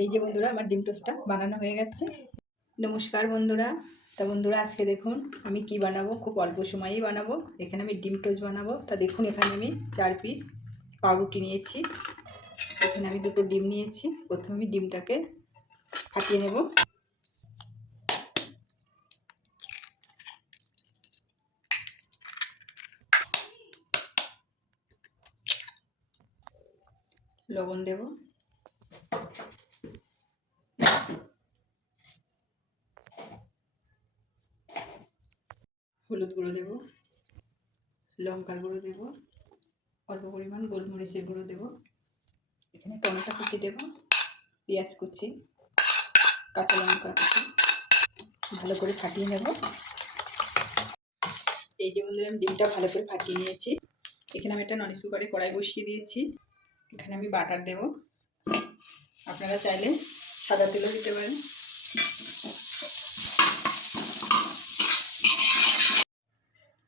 এই যে বন্ধুরা আমার ডিম টোস্টটা বানানো হয়ে গেছে। নমস্কার বন্ধুরা। তা বন্ধুরা আজকে দেখুন আমি কি বানাবো, খুব অল্প সময়েই বানাবো। এখানে আমি ডিম টোস্ট বানাবো। তা দেখুন এখানে আমি 4 পিস পাউরুটি নিয়েছি। এখানে আমি 2টো ডিম নিয়েছি। প্রথমে আমি ডিমটাকে ফাটিয়ে নেব। লবণ দেব, হলুদ গুঁড়ো দেব, লঙ্কার গুঁড়ো দেব, অল্প পরিমাণ গোলমরিচের গুঁড়ো দেব, এখানে টমেটো কুচি দেব, পেঁয়াজ কুচি, কাঁচা লঙ্কা কুচি, ভালো করে ফাটিয়ে নেব। এই যে বন্ধুরা আমি ডিমটা ভালো করে ফাটিয়ে নিয়েছি। এখানে আমি একটা নন স্টিক কুকারে কড়াই বসিয়ে দিয়েছি। এখানে আমি বাটার দেব, আপনারা চাইলে সাদা তেলও দিতে পারেন।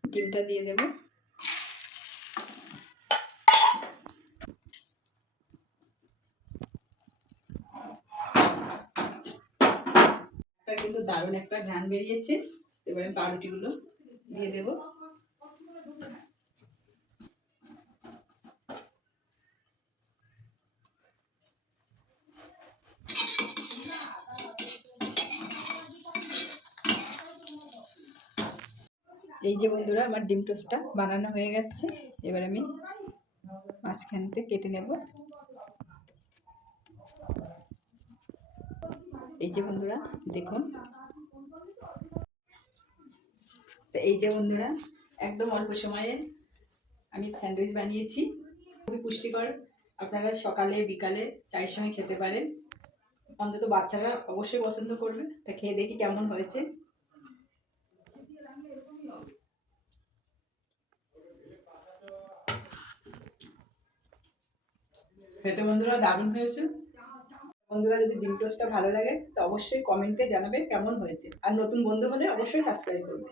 ডিমটা দিয়ে দেব। কিন্তু দারুণ একটা ঘ্রাণ বেরিয়েছে। এবারে পাউরুটিগুলো দিয়ে দেব। এই যে বন্ধুরা আমার ডিম টোস্টটা বানানো হয়ে গেছে। এবার আমি মাঝখান থেকে কেটে নেব। এই যে বন্ধুরা দেখুন। তো এই যে বন্ধুরা একদম অল্প সময়ে আমি স্যান্ডউইচ বানিয়েছি। খুবই পুষ্টিকর, আপনারা সকালে বিকালে চায়ের সঙ্গে খেতে পারেন। অন্তত বাচ্চারা অবশ্যই পছন্দ করবে। তা খেয়ে দেখি কেমন হয়েছে। খেতে বন্ধুরা দারুণ হয়েছে। বন্ধুরা যদি ডিম টোস্টটা ভালো লাগে তো অবশ্যই কমেন্টে জানাবে কেমন হয়েছে। আর নতুন বন্ধু হলে অবশ্যই সাবস্ক্রাইব করবে।